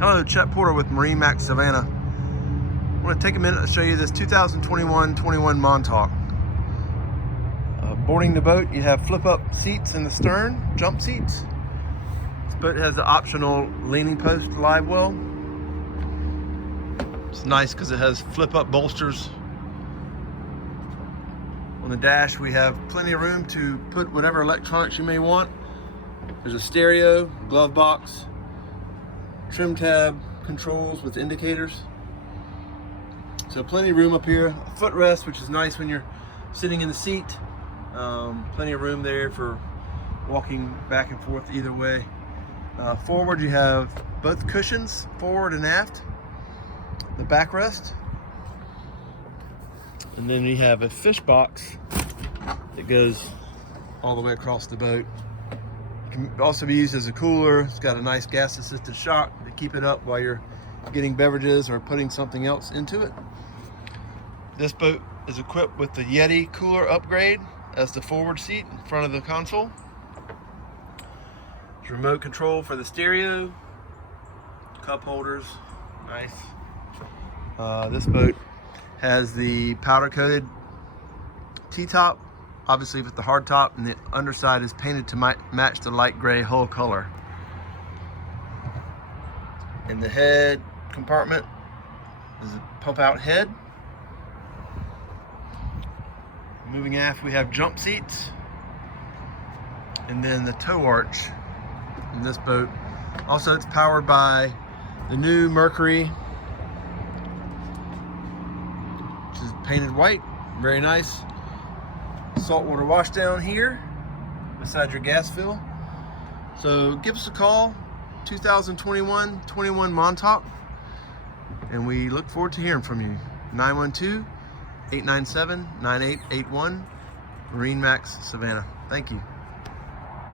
Hello, Chet Porter with MarineMax Savannah. I want to take a minute to show you this 2021 Montauk. Boarding the boat, you have flip-up seats in the stern, jump seats. This boat has the optional leaning post livewell. It's nice because it has flip-up bolsters. On the dash, we have plenty of room to put whatever electronics you may want. There's a stereo, glove box, trim tab controls with indicators. So plenty of room up here. A footrest, which is nice when you're sitting in the seat. Plenty of room there for walking back and forth either way. Forward, you have both cushions, forward and aft. The backrest. And then we have a fish box that goes all the way across the boat. It can also be used as a cooler. It's got a nice gas assisted shock to keep it up while you're getting beverages or putting something else into it. This boat is equipped with the Yeti Cooler upgrade as the forward seat in front of the console. There's remote control for the stereo, cup holders, nice. This boat has the powder coated T-top, obviously with the hard top, and the underside is painted to match the light gray hull color. In the head compartment is a pump out head. Moving aft, we have jump seats, and then the tow arch in this boat. Also, it's powered by the new Mercury, which is painted white, very nice. Saltwater washdown here beside your gas fill. So give us a call, 2021 Montauk, and we look forward to hearing from you. 912-897-9881, MarineMax Savannah. Thank you.